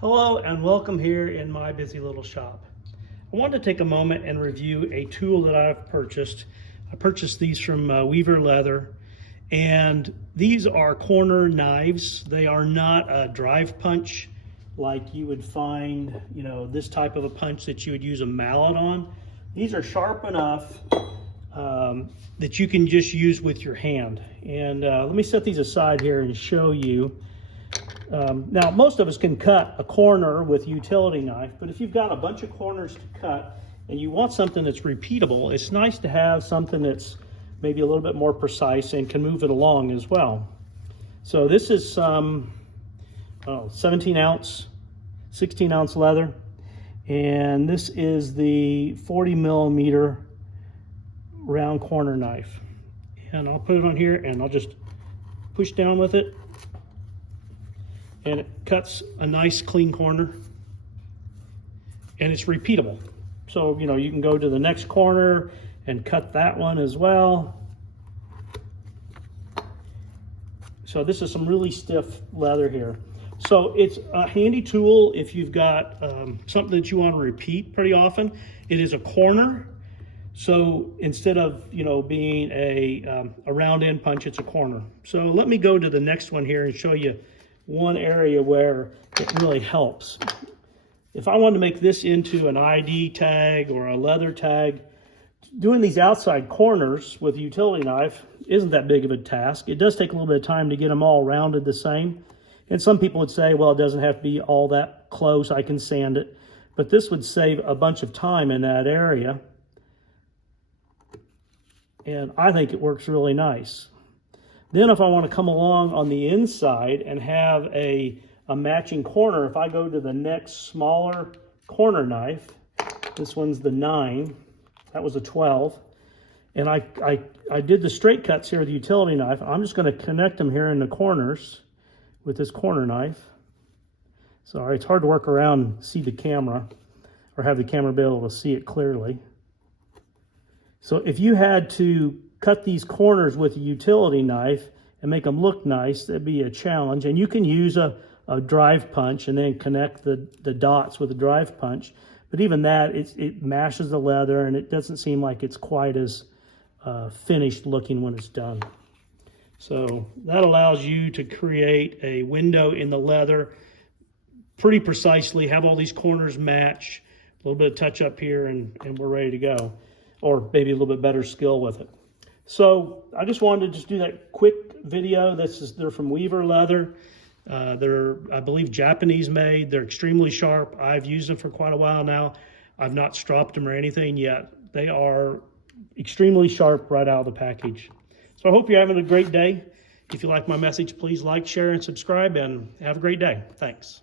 Hello and welcome here in my busy little shop. I wanted to take a moment and review a tool that I've purchased. I purchased these from Weaver Leather, and these are corner knives. They are not a drive punch like you would find, this type of a punch that you would use a mallet on. These are sharp enough that you can just use with your hand. And let me set these aside here and show you. Now, most of us can cut a corner with a utility knife, but if you've got a bunch of corners to cut and you want something that's repeatable, it's nice to have something that's maybe a little bit more precise and can move it along as well. So this is some 17 ounce, 16 ounce leather, and this is the 40 millimeter round corner knife. And I'll put it on here and I'll just push down with it. And it cuts a nice clean corner, and it's repeatable. So, you can go to the next corner and cut that one as well. So this is some really stiff leather here. So it's a handy tool if you've got something that you want to repeat pretty often. It is a corner. So instead of, being a round end punch, it's a corner. So let me go to the next one here and show you one area where it really helps. If I wanted to make this into an ID tag or a leather tag, doing these outside corners with a utility knife isn't that big of a task. It does take a little bit of time to get them all rounded the same. And some people would say, well, it doesn't have to be all that close, I can sand it. But this would save a bunch of time in that area. And I think it works really nice. Then if I want to come along on the inside and have a matching corner, if I go to the next smaller corner knife, this one's the 9, that was a 12, and I did the straight cuts here with the utility knife. I'm just going to connect them here in the corners with this corner knife. Sorry, it's hard to work around and see the camera, or have the camera be able to see it clearly. So if you had to cut these corners with a utility knife and make them look nice, that'd be a challenge. And you can use a drive punch and then connect the dots with a drive punch. But even that, it mashes the leather and it doesn't seem like it's quite as finished looking when it's done. So that allows you to create a window in the leather pretty precisely, have all these corners match, a little bit of touch up here, and we're ready to go. Or maybe a little bit better skill with it. So I just wanted to just do that quick video. They're from Weaver Leather. They're, I believe, Japanese made. They're extremely sharp. I've used them for quite a while now. I've not stropped them or anything yet. They are extremely sharp right out of the package. So I hope you're having a great day. If you like my message, please like, share, and subscribe, and have a great day. Thanks.